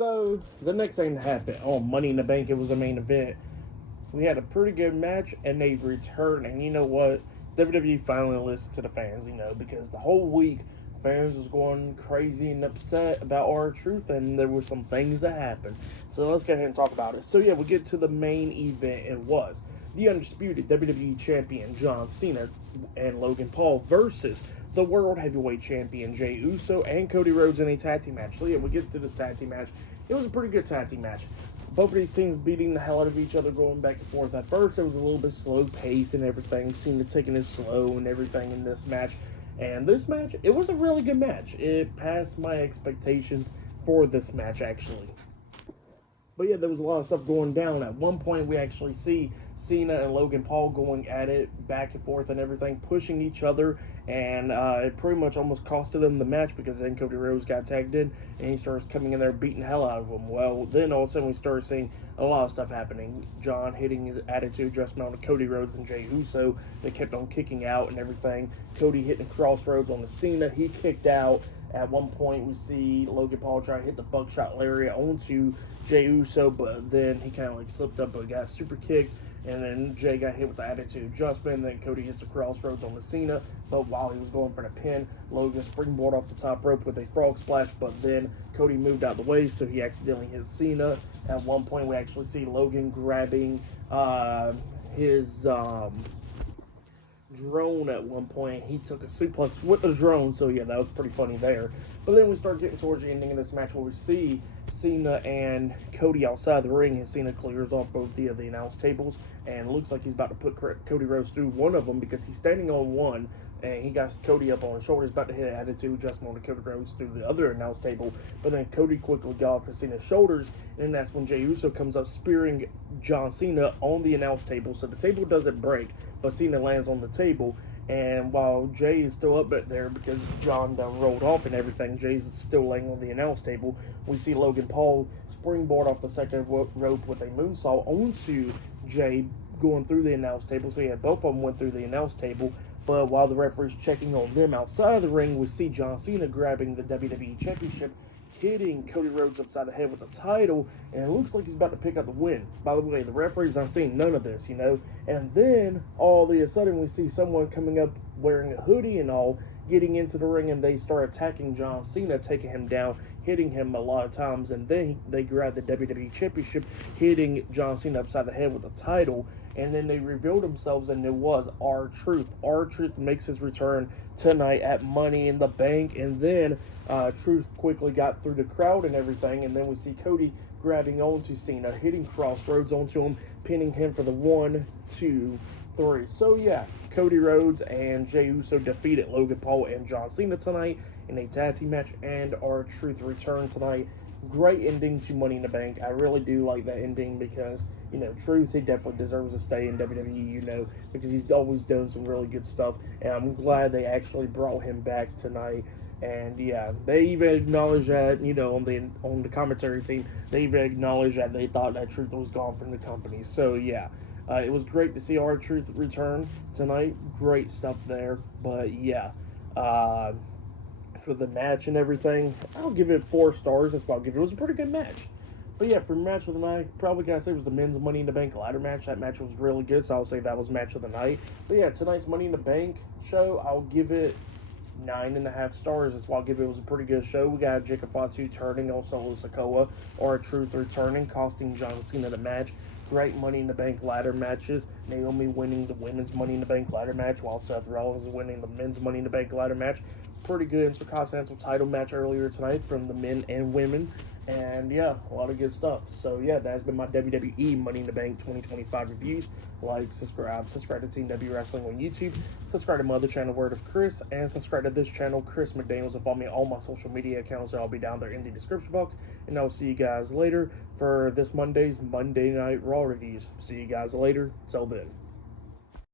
So, the next thing that happened on Money in the Bank, it was a main event. We had a pretty good match, and they returned. And you know what? WWE finally listened to the fans, because the whole week, fans was going crazy and upset about R-Truth, and there were some things that happened. So, let's go ahead and talk about it. So, yeah, we get to the main event. It was the Undisputed WWE Champion John Cena and Logan Paul versus the World Heavyweight Champion Jey Uso and Cody Rhodes in a tag team match. So yeah, we get to this tag team match. It was a pretty good tag team match. Both of these teams beating the hell out of each other, going back and forth. At first, it was a little bit slow pace and everything. Cena taking it slow and everything in this match. And this match, it was a really good match. It passed my expectations for this match, actually. But yeah, there was a lot of stuff going down. At one point, we actually see Cena and Logan Paul going at it back and forth and everything, pushing each other, and it pretty much almost costed them the match because then Cody Rhodes got tagged in and he starts coming in there beating the hell out of them. Well, then all of a sudden we started seeing a lot of stuff happening. John hitting his attitude adjustment on Cody Rhodes and Jey Uso. They kept on kicking out and everything. Cody hitting crossroads on the Cena. He kicked out. At one point, we see Logan Paul try to hit the buckshot lariat onto Jey Uso, but then he kind of slipped up but got super kicked. And then Jey got hit with the attitude adjustment. And then Cody hits the crossroads on the Cena. But while he was going for the pin, Logan springboard off the top rope with a frog splash. But then Cody moved out of the way, so he accidentally hit Cena. At one point, we actually see Logan grabbing his drone at one point. He took a suplex with the drone, so yeah, that was pretty funny there. But then we start getting towards the ending of this match where we see Cena and Cody outside the ring, and Cena clears off both the announce tables, and looks like he's about to put Cody Rhodes through one of them because he's standing on one, and he got Cody up on his shoulders, about to hit an attitude adjustment on Cody Rhodes through the other announce table, but then Cody quickly got off of Cena's shoulders, and that's when Jey Uso comes up spearing John Cena on the announce table, so the table doesn't break, but Cena lands on the table. And while Jey is still up there because John rolled off and everything, Jey's still laying on the announce table. We see Logan Paul springboard off the second rope with a moonsault onto Jey going through the announce table. So yeah, both of them went through the announce table. But while the referee's checking on them outside of the ring, we see John Cena grabbing the WWE Championship, hitting Cody Rhodes upside the head with the title, and it looks like he's about to pick up the win. By the way, the referee's not seeing none of this, And then, all of a sudden, we see someone coming up wearing a hoodie and all, getting into the ring, and they start attacking John Cena, taking him down, hitting him a lot of times, and then they grab the WWE Championship, hitting John Cena upside the head with the title, and then they revealed themselves, and it was R-Truth. R-Truth makes his return tonight at Money in the Bank, and then Truth quickly got through the crowd and everything, and then we see Cody grabbing onto Cena, hitting crossroads onto him, pinning him for the 1, 2, 3. So yeah, Cody Rhodes and Jey Uso defeated Logan Paul and John Cena tonight in a tag team match, and R-Truth returned tonight. Great ending to Money in the Bank. I really do like that ending because, Truth, he definitely deserves to stay in WWE, because he's always done some really good stuff, and I'm glad they actually brought him back tonight. And yeah, they even acknowledged that, on the commentary team, they even acknowledged that they thought that Truth was gone from the company. So yeah, it was great to see R-Truth return tonight. Great stuff there. But yeah, for the match and everything, I'll give it 4 stars. That's what I'll give it. It was a pretty good match. But yeah, for match of the night, probably gotta say it was the men's Money in the Bank ladder match. That match was really good, so I'll say that was match of the night. But yeah, tonight's Money in the Bank show, I'll give it 9.5 stars. That's why I'll give it. It was a pretty good show. We got Jacob Fatu turning on Solo Sikoa, R-Truth returning, costing John Cena the match. Great Money in the Bank ladder matches. Naomi winning the women's Money in the Bank ladder match, while Seth Rollins is winning the men's Money in the Bank ladder match. Pretty good Intercontinental title match earlier tonight from the men and women. And yeah, a lot of good stuff. So yeah, that's been my WWE Money in the Bank 2025 reviews. Like, subscribe to Team W Wrestling on YouTube, subscribe to my other channel, Word of Chris, and subscribe to this channel, Chris McDaniels, and follow me on all my social media accounts. I'll be down there in the description box. And I'll see you guys later for this Monday's Monday Night Raw reviews. See you guys later. Till then.